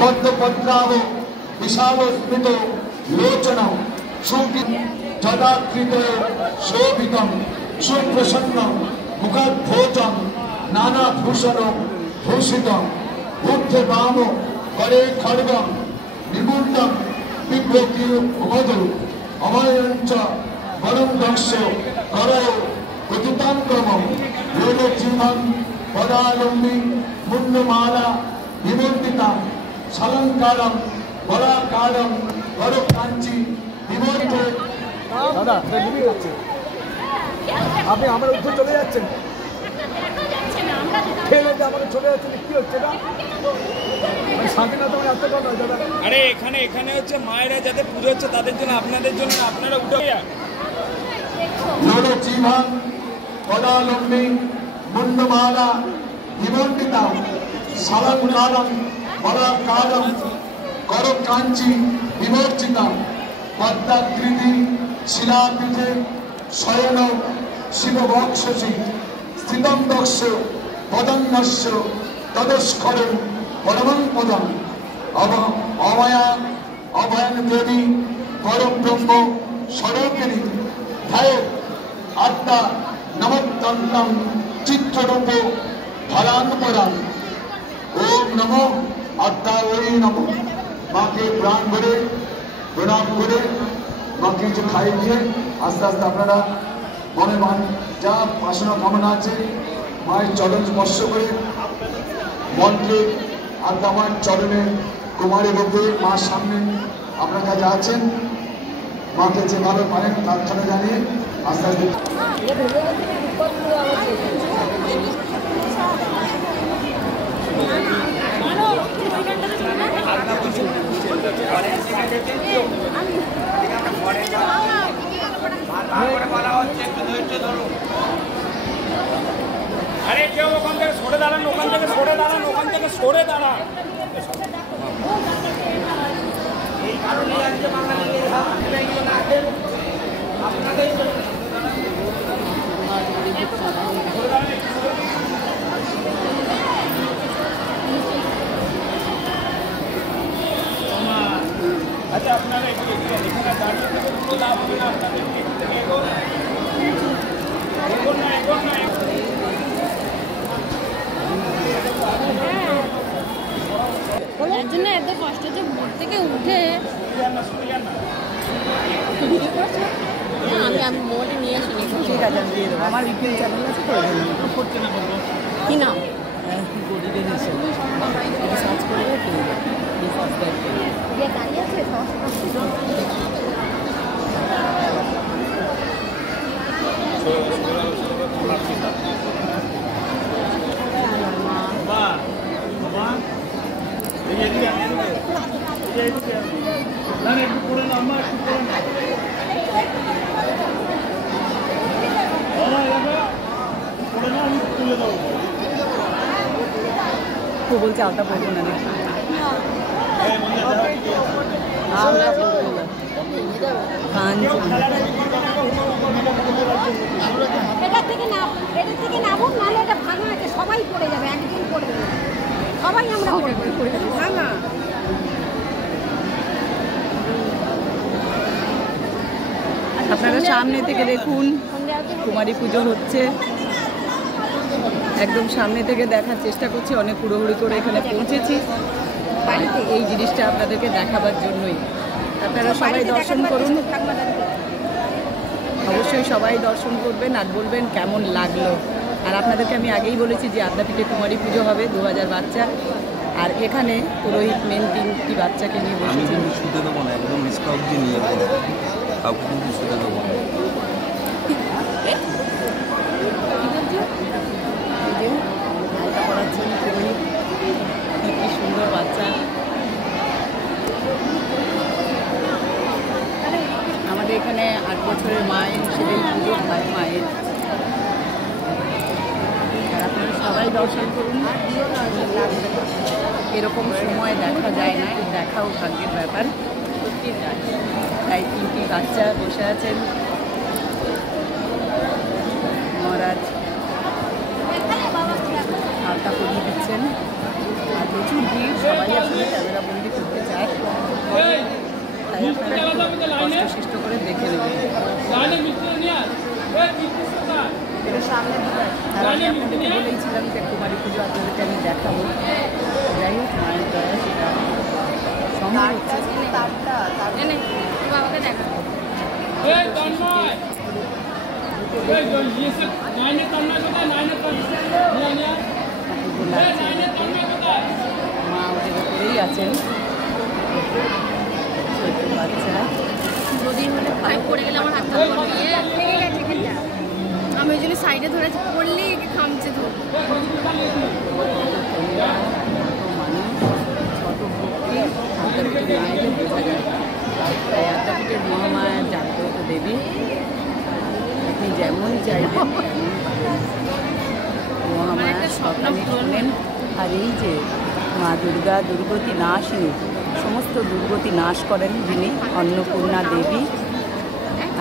পদ্মপদ্রাব বিশাল স্মিত লোচনম যদাকৃত শোভিতম সুপ্রসন্ন মুখোজ্জম নানা ভূষণ ভূষিতম ঊর্ধ্বে বাম করে খড়গম বিমূর্তম বিভ্রতি ভদ অভয়ঞ্চ বরং দক্ষ করয় কথিতাঙ্গমম যোগজীবন পদালম্বী মুন্ডমালা বিমূর্তিতাম সালঙ্কারম বলাকারম করকাঞ্চি বিমূর্ত। দাদা দেরি হচ্ছে, আপনি আমার উঠে চলে যাচ্ছেন, ঠেলে আমাকে চলে যাচ্ছেন, কি হচ্ছে না স্বাধীনতা এত কম নয় দাদা। আরে এখানে হচ্ছে মায়েরা যাদের পুজো হচ্ছে তাদের জন্য, আপনাদের জন্য, আপনারা উঠে জীবন পদালম্বী মুন্ডমালা বিমণ্ডিতাম সালঙ্কারম বলাকারম করকাঞ্চি বিমর্জিতাম পদ্মাকৃতি শিলাপীঠে শয়ন শিববক্ষসি স্থিতম দক্ষ পদন্নস্য তদস্করম পরমং পদম অভয়ন দেবী পরম ব্রহ্ম স্বরূপিণী ধ্যায় আত্মা নমতন্নম চিত্ররূপ ফলাঙ্গপরাম। ওম নমো আত্মা ওই নমো। মাকে প্রাণ ভরে প্রণাম করে মাকে কিছু খাই দিয়ে আস্তে আস্তে আপনারা মনে মান যা বাসনা কামনা আছে মায়ের চরণ স্পর্শ করে মনকে আর আমার চরণে কুমারী বলতে মার সামনে আপনার কাছে আছেন, মাকে যেভাবে পারেন প্রার্থনা জানিয়ে আস্তে আস্তে আরে কেউ ওখান থেকে সরে দাঁড়ান, ওখান থেকে সরে দাঁড়ান, ওখান থেকে সরে দাঁড়ান। এই কারণে আজকে বাঙালিদের আপনাদের আচ্ছা আপনারা একটু এখানে দাঁড়িয়ে থেকে দুটো লাভ হবে না আপনাদের, এগোন না। এর জন্য এত কষ্ট যে ভোর থেকে উঠে আমি মোটে নিয়ে আসিনি। ঠিক আছে, আমি দিয়ে দেবো। আমার ইউটিউব চ্যানেল আছে তো, কি নাম? সার্চ করবে, সাবস্ক্রাইব করবে। দাঁড়িয়ে আছে তো বলছে আলতা পড়বো না, এটা থেকে নামুন, নাহলে এটা ভাঙা আছে, সবাই পড়ে যাবে, একদিন পড়ে যাবে, সবাই আমরা পড়ে যাবো। ভাঙা আপনারা সামনে থেকে দেখুন, কুমারী পুজো হচ্ছে, একদম সামনে থেকে দেখার চেষ্টা করছি। অনেক হুড়োহুড়ি করে এখানে পৌঁছেছি বাড়িতে এই জিনিসটা আপনাদেরকে দেখাবার জন্যই। আপনারা সবাই দর্শন করুন, অবশ্যই সবাই দর্শন করবেন আর বলবেন কেমন লাগলো। আর আপনাদেরকে আমি আগেই বলেছি যে আদ্যাপীঠে কুমারী পুজো হবে 2000 বাচ্চা, আর এখানে পুরোহিত মেন 3টি বাচ্চাকে নিয়ে বসেছি। আমি শুতে দেবো না, একদম স্কাউট দিয়ে নিয়ে যাবো, কাউকে কিন্তু শুতে দেবো না। কি সুন্দর বাচ্চা, আমাদের এখানে 8 বছরের মায়ের হিসেবে পুজো হয় মায়ের। আপনারা সবাই দর্শন করুন, এরকম সময় দেখা যায় না, দেখাও ভাগ্যের ব্যাপার, সত্যি তাই 3টি বাচ্চা বসে আছেন। মহারাজ আলতা পরিয়ে দিচ্ছেন। আর প্রচুর ভিড়, সবাই আসলে ক্যামেরা বন্দি করতে চায়, তাই আপনারা কষ্ট করে দেখে নেবেন। সামনে আর আমি আপনাদেরকে বলেইছিলাম যে কুমারী পুজো আপনাদেরকে আমি দেখাবো। যাই হোক, মায়ের দয়া সেটা সম্ভব হচ্ছে। বাবাকে দেখা মা ওদের উপরেই আছেন, ছোট বাচ্চা। দুদিন হলে পায়ে পড়ে গেলে আমার হাতটা আমি ওই জন্য সাইডে ধরেছি, পড়লেই খামছে ধর। তাই আদ্যাপীঠের মহামায়া জাগ্রত দেবী, আপনি যেমন চাইবেন মহামায়া সবটাই শোনেন। আর এই যে মা দুর্গা দুর্গতি নাশিনী, সমস্ত দুর্গতি নাশ করেন যিনি, অন্নপূর্ণা দেবী।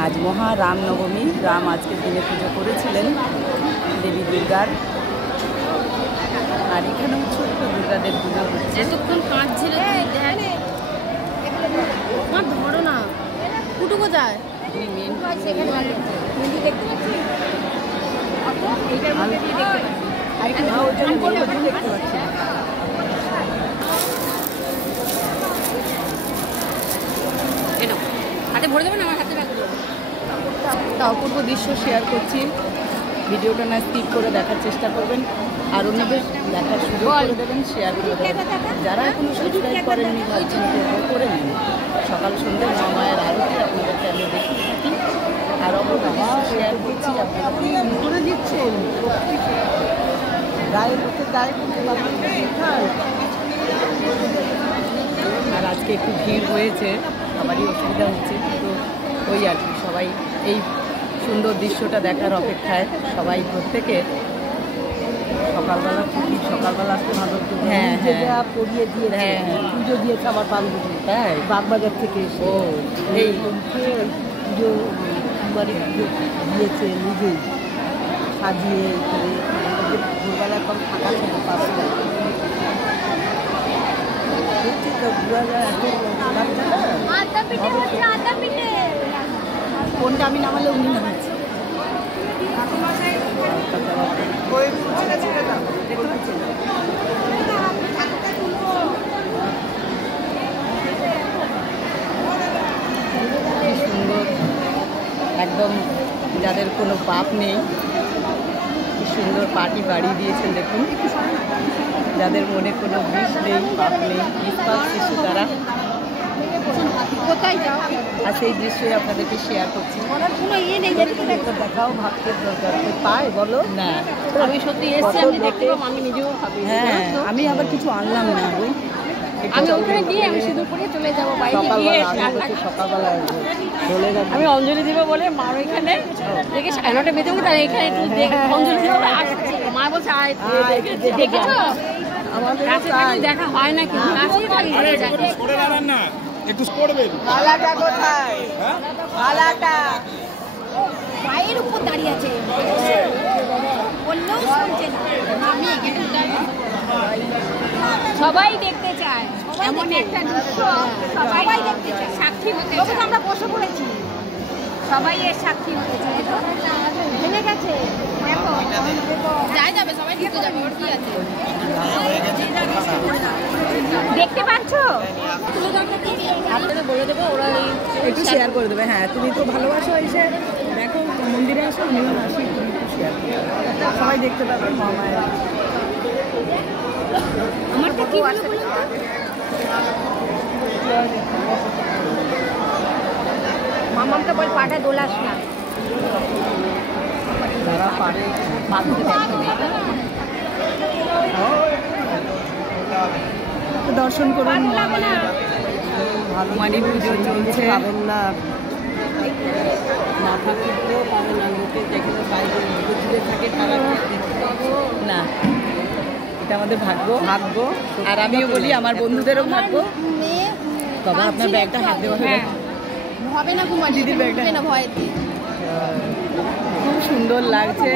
আজ মহা রামনবমী, রাম আজকের দিনে পুজো করেছিলেন দেবী দুর্গার। আর এখানেও ছোট্ট দুর্গাদের পুজো হচ্ছে। এতক্ষণ কাঁদছিল, আমার ধরো না কুটু কোথায় মেন সেখানে দেখতে পাচ্ছি, এইটার মধ্যে দিয়ে দেখতে পাচ্ছি। হাতে ভরে দেবেন, আমার হাতে রাখবো। একটা অপূর্ব দৃশ্য শেয়ার করছি, ভিডিওটা না স্কিপ করে দেখার চেষ্টা করবেন, আর অন্যদের দেখার সুযোগ করে দেবেন, শেয়ার করে দেবেন। যারা এখনো সাবস্ক্রাইব করেননি ভাবছেন করে নিন। সকাল সন্ধ্যে মহামায়ের আরতি আপনাদেরকে আমি দেখিয়ে থাকি, আর অপূর্ব দৃশ্য শেয়ার করছি। আপনারা করে দিচ্ছেন গায়ে লোকে গায়ে করতে পারবেন। আর আজকে একটু ভিড় হয়েছে, সবারই অসুবিধা হচ্ছে, কিন্তু ওই আর কি, সবাই এই সুন্দর দৃশ্যটা দেখার অপেক্ষায় সবাই প্রত্যেকে। সকালবেলা খুবই সকালবেলা আসতে ভালো। হ্যাঁ হ্যাঁ পড়িয়ে দিয়ে, হ্যাঁ পুজো দিয়েছে আমার বান্ধবী, হ্যাঁ বাগবাজার থেকে এসে। ও এই পুজো কুমারী পুজো দিয়েছে নিজেই সাজিয়ে করে। ভোরবেলা কম ফাঁকা ছিল, 5টা কোনটা আমি নামালে উনি নামাচ্ছি। সুন্দর, একদম যাদের কোনো পাপ নেই, কি সুন্দর পার্টি বাড়িয়ে দিয়েছেন দেখুন। যাদের মনে কোনো বিষ নেই, পাপ নেই, নিষ্পাপ শিশু তারা। কোথায় যাও? আর সেই দৃশ্যই আপনাদেরকে শেয়ার করছি। দেখাও, ভাবতে দরকার পায় বলো না। আমি সত্যি এসেছি, আমি দেখতে পাবো, আমি নিজেও ভাবি। হ্যাঁ, আমি আবার কিছু আনলাম না, ওই আমি ওখানে দিয়ে আমি সিঁদুর পরে চলে যাবো বাইরে গিয়ে। সকালবেলা চলে যাবো। আমি অঞ্জলি দিব বলে মার ওইখানে দেখে 9:30 বেজে গেছে, তার এখানে একটু অঞ্জলি দিব আসছি। মা বলছে দেখেছো আমাদের দেখা হয় নাকি? একটু করবেন। মালাটা কোথায়? মালাটা পায়ের উপর দাঁড়িয়ে আছে, বললেও শুনছে না। আমি সবাই দেখতে চায়, এমন একটা দৃশ্য সবাই দেখতে চায়, সাক্ষী হতে চায়। আমরা বসে পড়েছি, সবাই এর সাক্ষী হতে চায়। জেনে গেছে, দেখো যাই যাবে, সবাই দেখতে যাবে। ওর কি আছে দেখতে পাচ্ছ? আপনাদের বলে দেবো, ওরা একটু শেয়ার করে দেবে। হ্যাঁ, তুমি তো ভালোবাসো, এসে দেখো মন্দিরে আসো, আমিও আসি, তুমি একটু শেয়ার করে সবাই দেখতে পাবেন মহামায়া। আমারটা কি ভালো বলুন তো? মামামটা বল পাটা দোলাস না, যারা পারে দর্শন করুন। কুমারী পুজো চলছে, পাবেন না, মাথা খুঁজলেও পাবে না। লোকে যেখানে বাইরে পুজো থাকে তারা না, এটা আমাদের ভাগ্য। আর আমিও বলি আমার বন্ধুদেরও ভাগ্য। বাবা, আপনার ব্যাগটা হাত দেওয়া হবে না কুমার দিদির ব্যাগটা না, ভয়। খুব সুন্দর লাগছে।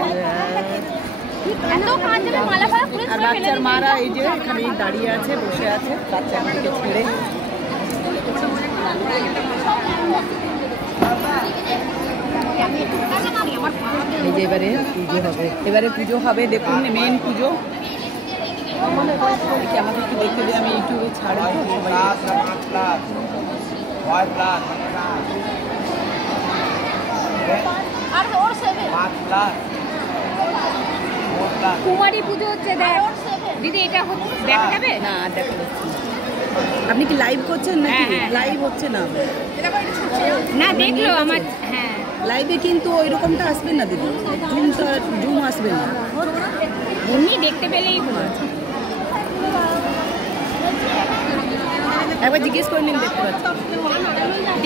আর বাচ্চার মারা এই যে এখানে দাঁড়িয়ে আছে, বসে আছে, বাচ্চাকে ছেড়ে। এই যে এবারে পুজো হবে, দেখুন মেন পুজো। আমাদেরকে দেখতে দিয়ে আমি ইউটিউবে ছাড়বো সবাই। কুমারী পুজো হচ্ছে, দেখ দিদি, এটা দেখা যাবে না? দেখা যাচ্ছে। আপনি কি লাইভ করছেন নাকি? লাইভ হচ্ছে না, না দেখলো আমার। হ্যাঁ, লাইভে কিন্তু ওই রকমটা আসবে না দিদি, জুম আসবে না, এমনি দেখতে পেলেই হলো। একবার জিজ্ঞেস করে নিন,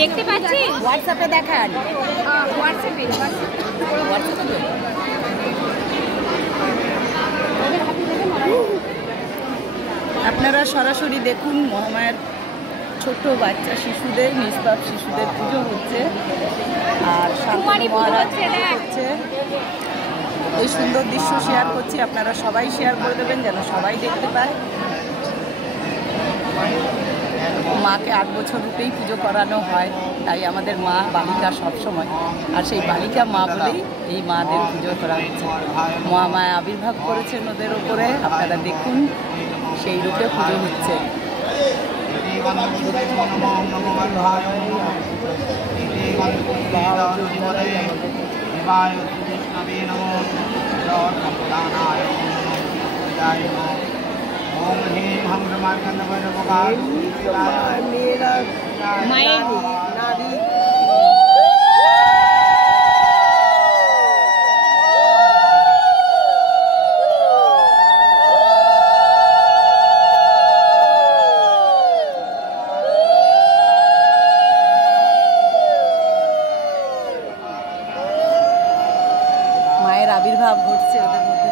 দেখতে পাচ্ছি। হোয়াটসঅ্যাপে দেখান, হোয়াটসঅ্যাপে তো। আপনারা সরাসরি দেখুন, মহামায়ার ছোট বাচ্চা শিশুদের, নিষ্পাপ শিশুদের পুজো হচ্ছে। আর শান্তনু মহারাজ হচ্ছে। এই সুন্দর দৃশ্য শেয়ার করছি, আপনারা সবাই শেয়ার করে দেবেন যেন সবাই দেখতে পায়। মাকে 8 বছর রূপেই পুজো করানো হয়, তাই আমাদের মা বালিকা সবসময়, আর সেই বালিকা মা বলেই এই মাদের পুজো করা হচ্ছে। মহামায়া আবির্ভাব করেছেন ওদের ওপরে, আপনারা দেখুন সেই রূপে পুজো হচ্ছে। মায়ের আবির্ভাব ঘটছে ওদের মধ্যে।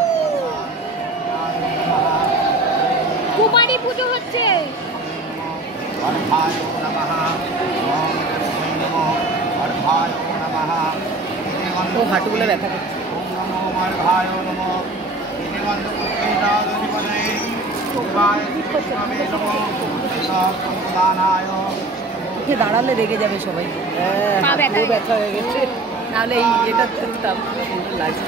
কুমারী পুজো হচ্ছে। ও হাঁটুগুলো ব্যথা করছে। দাঁড়ালে রেগে যাবে সবাই। ব্যথা হয়ে গেছে, নাহলে এই এটা করতাম, সুন্দর লাগছে।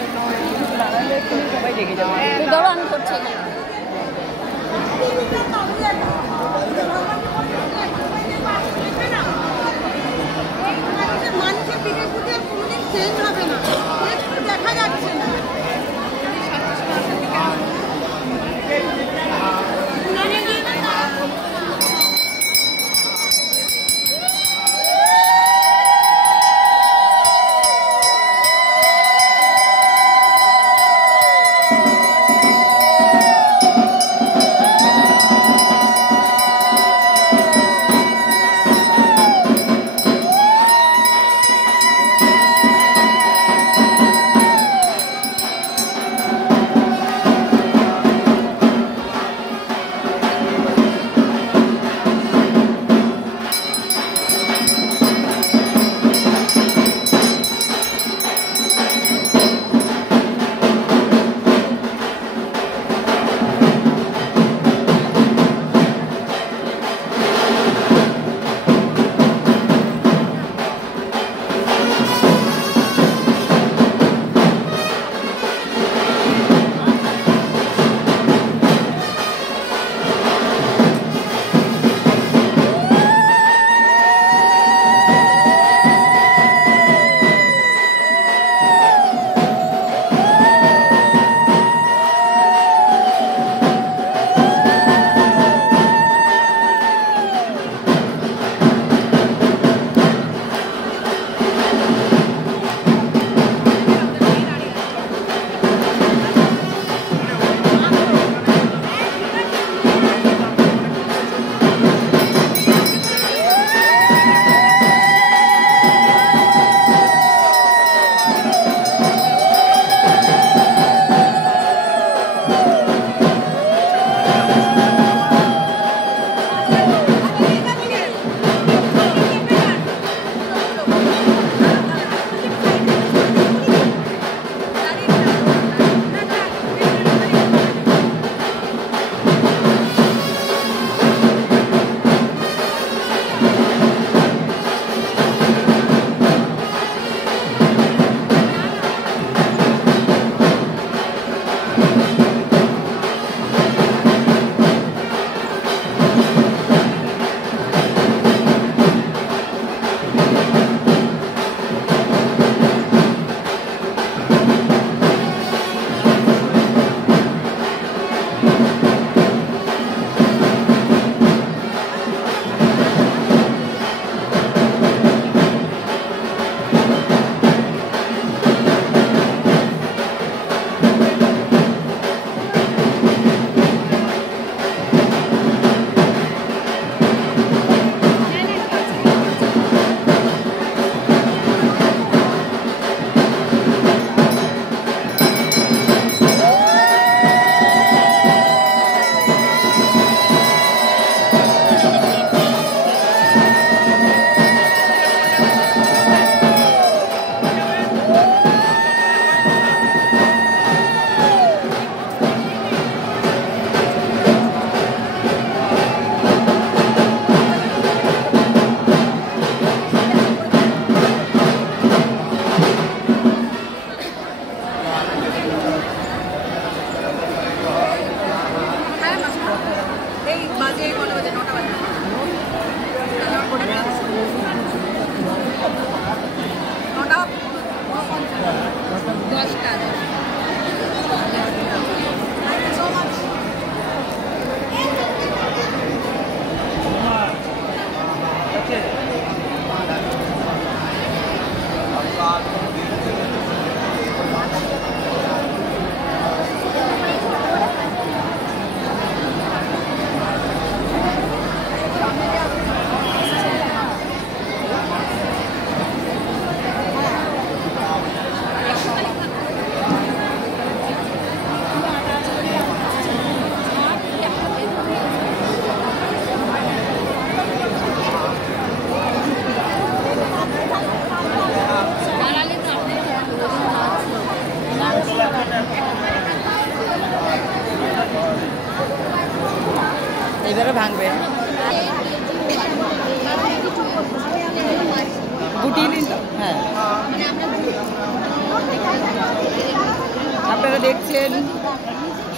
দাঁড়ালে একটু সবাই রেগে যাবে। ধরো আমি করছি। মানুষের পিঠে পুজো কোনোদিন চেঞ্জ হবে না, একটু দেখা যাচ্ছে না।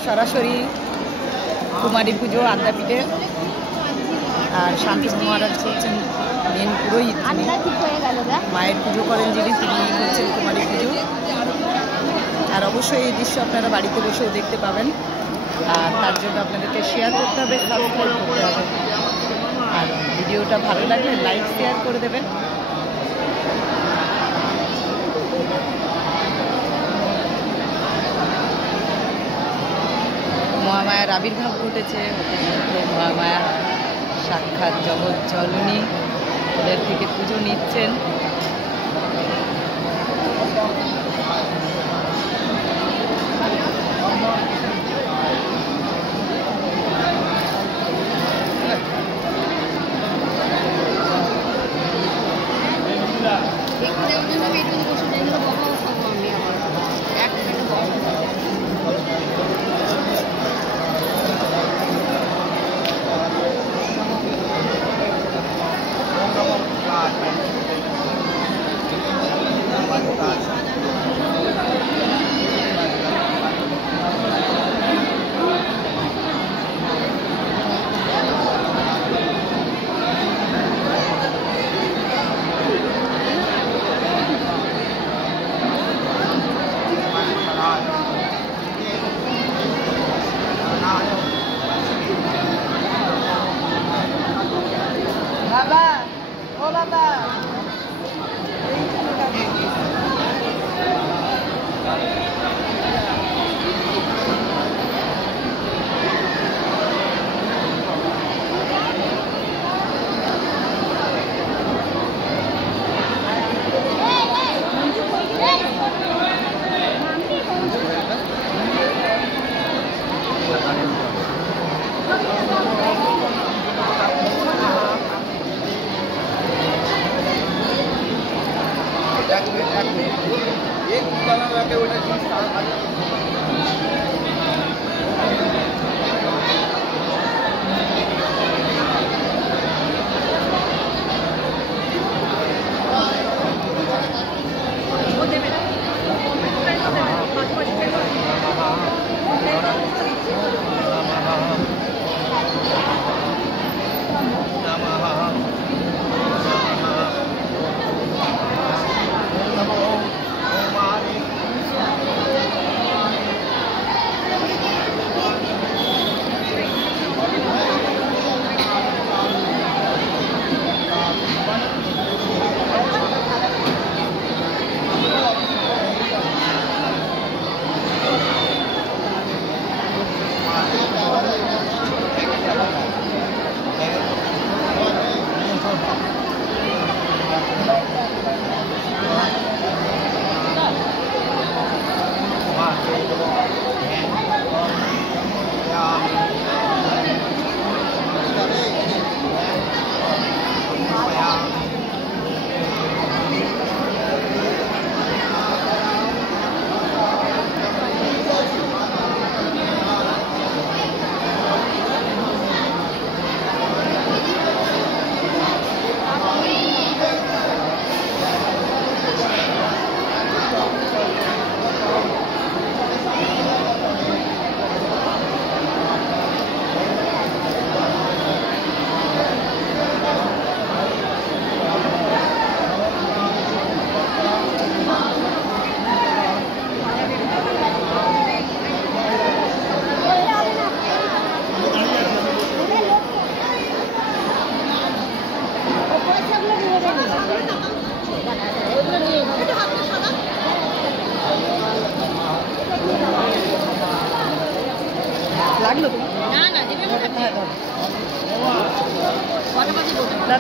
সরাসরি কুমারী পুজো আদ্যাপীঠে। আর শান্তিপুর মহারাজ করছেন মেন পুরোহিত, মায়ের পুজো করেন যিনি, তিনি করছেন কুমারী পুজো। আর অবশ্যই এই দৃশ্য আপনারা বাড়িতে বসেও দেখতে পাবেন। আর তার জন্য আপনাদেরকে শেয়ার করতে হবে, সাবস্ক্রাইব করতে হবে। আর ভিডিওটা ভালো লাগলে লাইক শেয়ার করে দেবেন। মহামায়ার আবির্ভাব ঘটেছে, মহামায়া সাক্ষাৎ জগৎ জননী, ওদের থেকে পুজো নিচ্ছেন।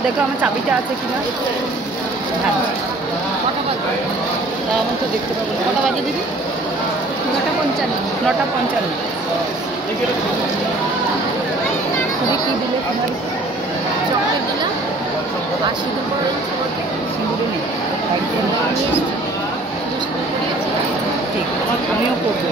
দেখো আমার চাবিটা আছে কিনা। হ্যাঁ আমি তো দেখতে পাবো। কটা বাজে দিবি? 9:55। 9:55। তুমি কি দিলে? তোমার চকলেট দিলাম আর সিঁদুর পরে সিঁদুরে নেই। ঠিক আমিও করবো।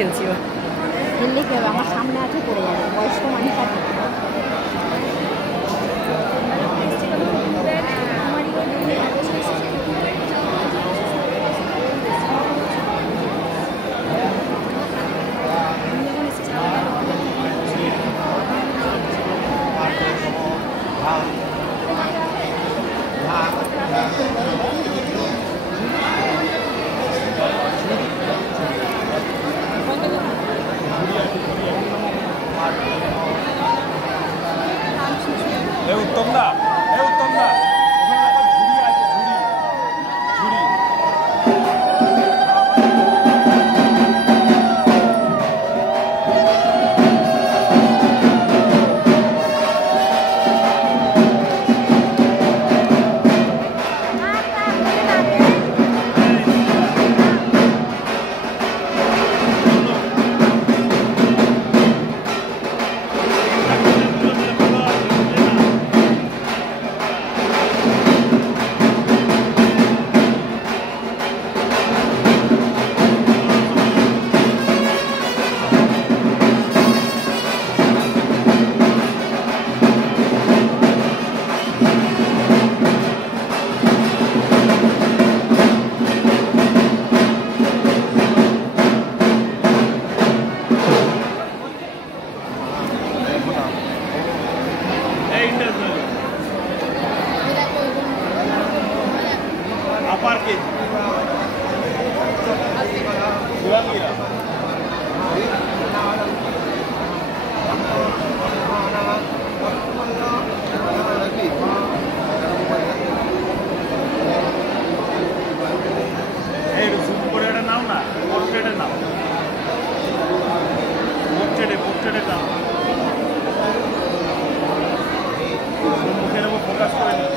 খেলছি ও। খেললে কি হবে, আমার সামনে আছে পড়ে যাবে, বয়স্ক মানুষ আছে। উত্তম দা, উত্তম দা, ওখানে একটা ঝুড়ি আছে, ঝুড়ি। আপার কেজি জুম করে এটা নাও না, পোর্ট্রেটে নাও, পোর্ট্রেটে নাও, মুখের উপর ফোকাস করে নিও।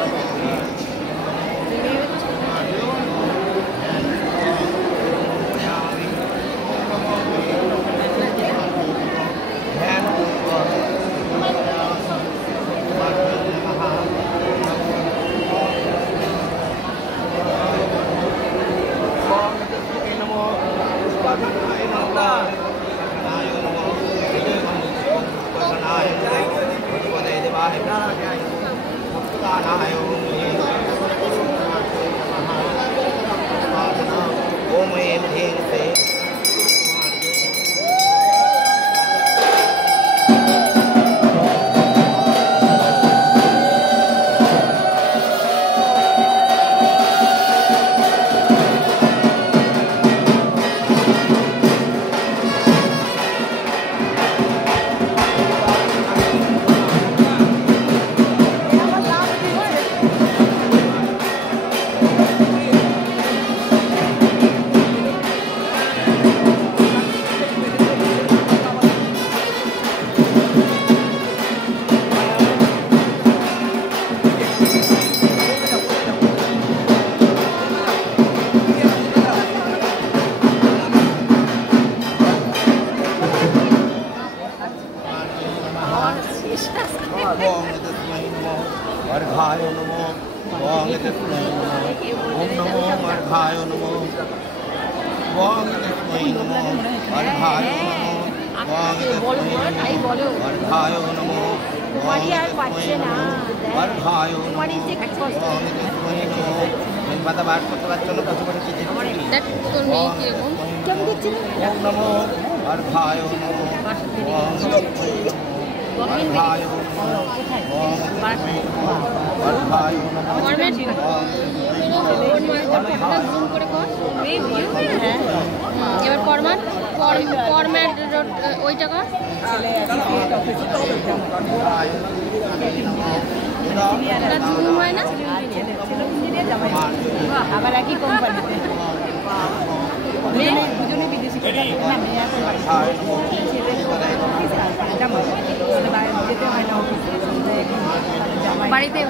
अर्घाय नमो ओम तस्मै नमो ओम नमो अर्घाय नमो ओम तस्मै नमो अर्घाय नमो ओम तस्मै नमो अर्घाय नमो अर्घाय पाता বার করতে পারছো না কত করে কি দেখ তোর মেয়ে কি এরকম কেমন দেখছিস ওম নমো अर्घाय नमো ओम तस्मै अर्घाय এবার ফরম্যাট ওইটা কর জুম হয় না আবার একই কোম্পানিতে দুজনে বিদেশি বাড়িতে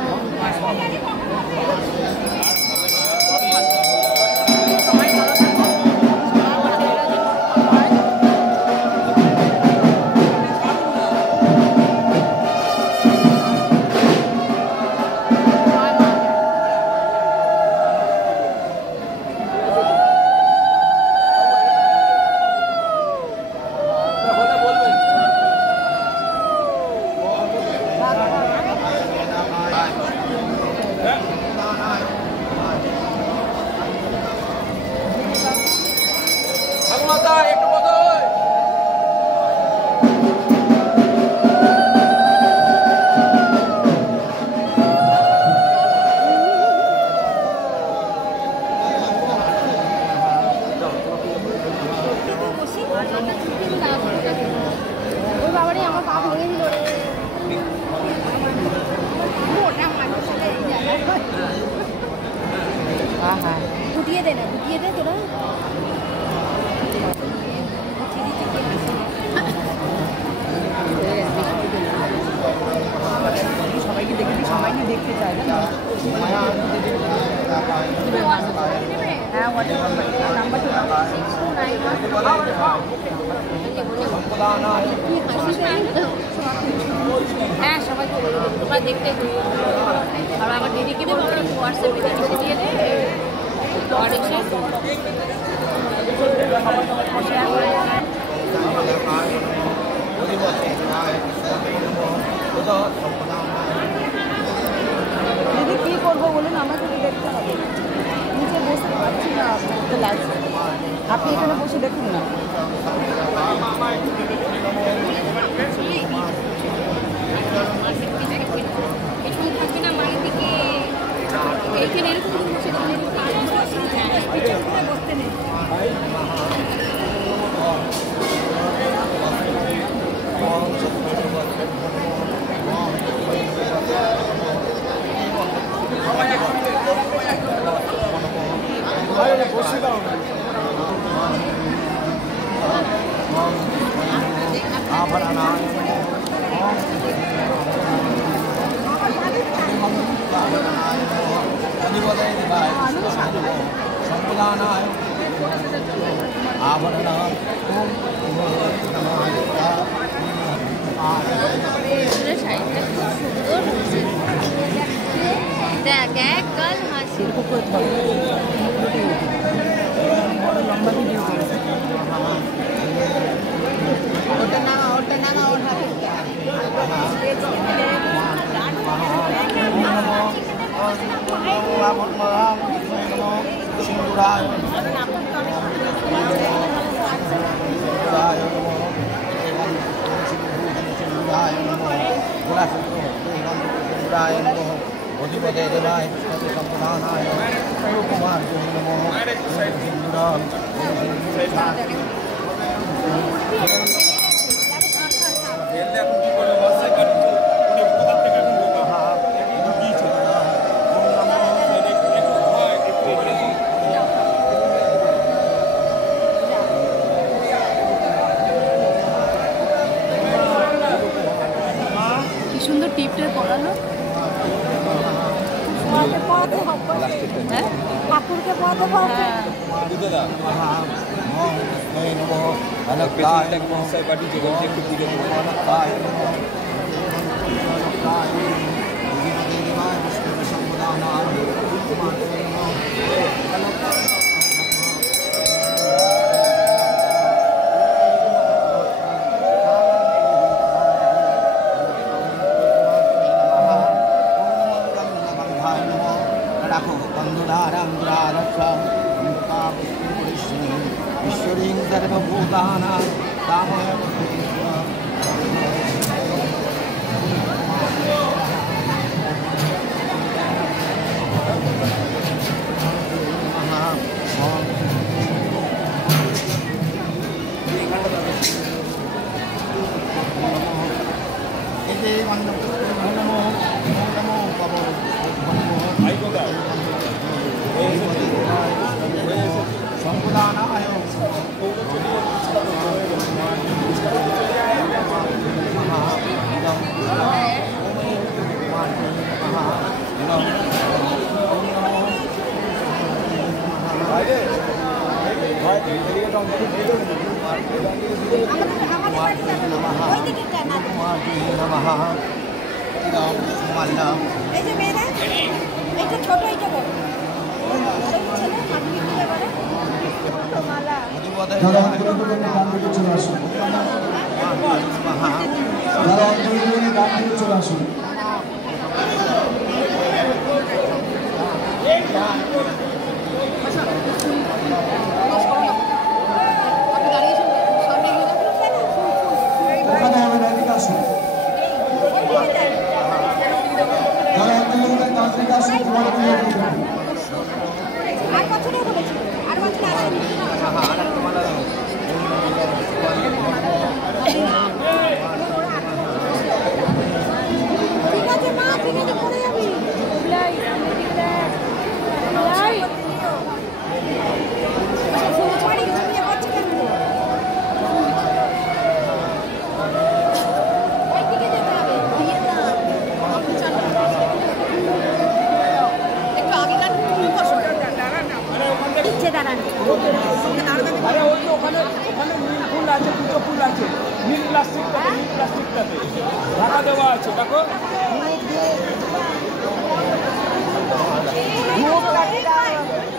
গুটিয়ে দে না, গুটিয়ে দে তোরা। সবাইকে দেখেছি, সবাইকে দেখতে চায় না। হ্যাঁ, হ্যাঁ, সবাইকে তোমরা দেখতে আর আমার দিদিকে বলবো হোয়াটসঅ্যাপে লিখে দিয়ে দে আর এসে দিদি কী করবো বলুন, আমাকে তো দেখতে হবে। নিচে বসতে পারছি না, তো লাগছে। আপনি এখানে বসে দেখুন না। এখানে থাকি না বাড়ি থেকে, এইখানে এরকম বসে বসতে নেই। দেখ একদল হাসি লম্বা ভিডিও করেছে। অধিপতি দেবায় সম্প্রদানায় কুমার কি সুন্দর টিপটা পড়ালো। ঠাকুরকে পড়াতে পারবে। পার্টি যোগাযোগ একটু পুজো দেবো। ईश्वरीं सर्वभूतानां कामय এই যে মেয়েরা এইটা ছোট এইটা বড় যারা অন্তর্গত গান থেকে চলে আসুন, যারা অন্তর্গত গান থেকে চলে আসুন। ওখানে হবে না, এদিকে আসুন। যারা অন্তর্গত গান থেকে আসুন, তোমার আর বছরে বলেছিল আর বছর আসেনি। ঠিক আছে মা, ঠিক আছে পড়ে যাবি। দিচ্ছে দেখো।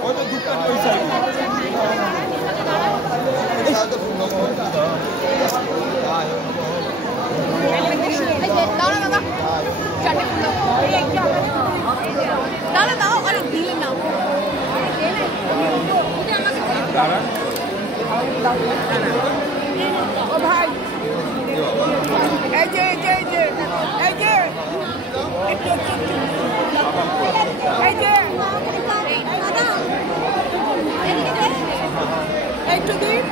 ওই তো দুধটা ওই সাইড। ও ভাই এই যে এই যে এই যে এই যে এই যে একটু দিন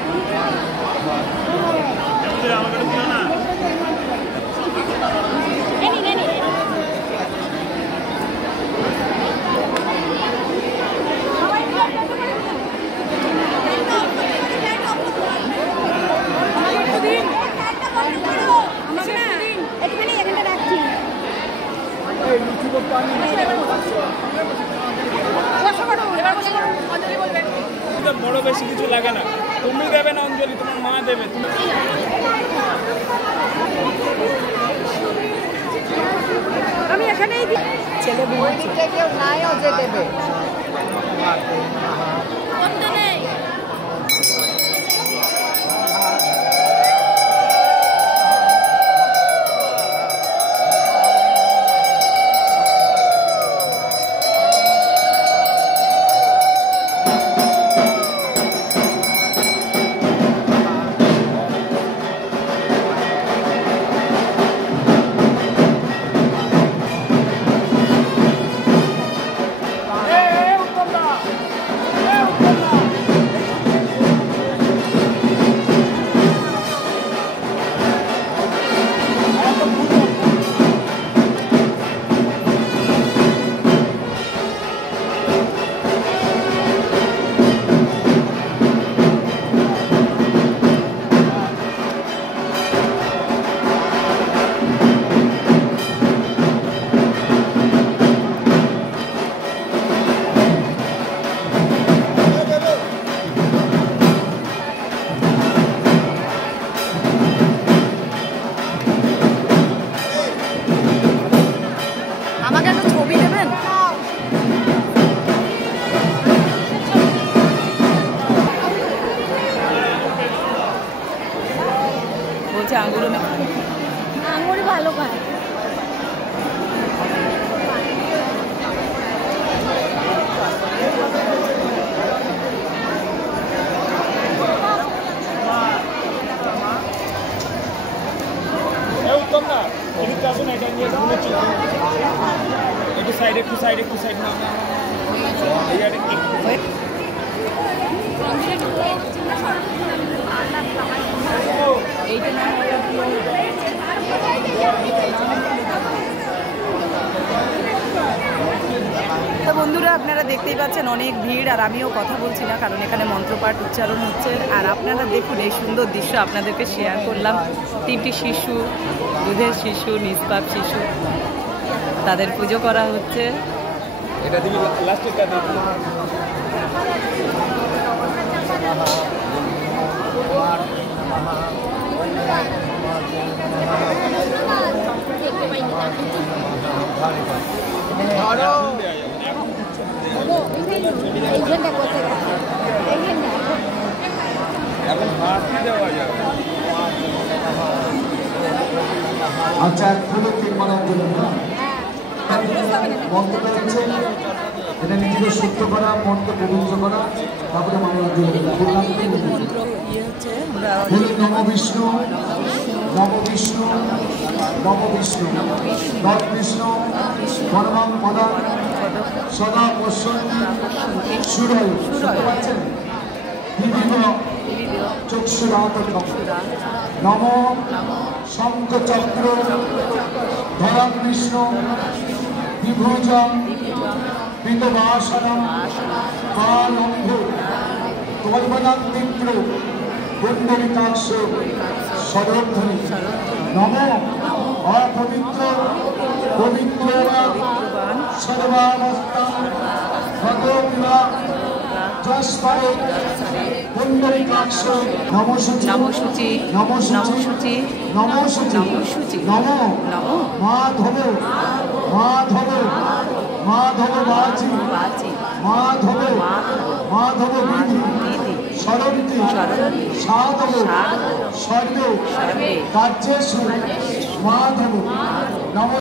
বড় বেশি কিছু লাগে না, তুমি দেবে না অঞ্জলি, তোমার মা দেবে। আমি এখানেই ছেলে বউদিকে কেউ নাই অজে দেবে আঙুর ভালো খায়। উত্তম না এদিকে আসুন, এটা নিয়ে ঘুরেছি একটু সাইড একটু সাইড একটু সাইড না তো বন্ধুরা আপনারা দেখতেই পাচ্ছেন অনেক ভিড়, আর আমিও কথা বলছি না কারণ এখানে মন্ত্রপাঠ উচ্চারণ হচ্ছে। আর আপনারা দেখুন এই সুন্দর দৃশ্য আপনাদেরকে শেয়ার করলাম। 3টি শিশু, দুধের শিশু, নিষ্পাপ শিশু, তাদের পুজো করা হচ্ছে। এটা দিবি লাস্টেরটা দিবি। আচ্ছা ফুলে কেক বানানোর জন্য মন্ত্রটা হচ্ছে এটা নিজেকে শুদ্ধ করা, মনকে পবিত্র করা, তারপরে বানানোর জন্য নম বিষ্ণু নম বিষ্ণু নম বিষ্ণু নম বিষ্ণু পরমাং পদাং সদা পশ্যন্তি সুরয়। শুনতে পাচ্ছেন? বিভিন্ন চক্ষুরাতকম নম শঙ্খচক্র ধরং বিষ্ণু বিভুজং পিতবাসনম কালম্ভ কল্পনাং তীব্র কুণ্ডলিকাক্ষ সদর্ধ্বনি নম অপবিত্র পবিত্র সর্বাবস্থা ভগবিবা যস্পরে পুণ্ডরিকাক্ষ নমঃসূচি নমঃসূচি নমঃসূচি নমঃসূচি নমঃসূচি নমঃসূচি নমো নমো মাধব মাধব মাধব বাচি বাচি মাধব মাধব বিধি বিধি সরন্তি সরন্তি সাধব সাধব সর্বে সর্বে কার্যেষু মাধব নম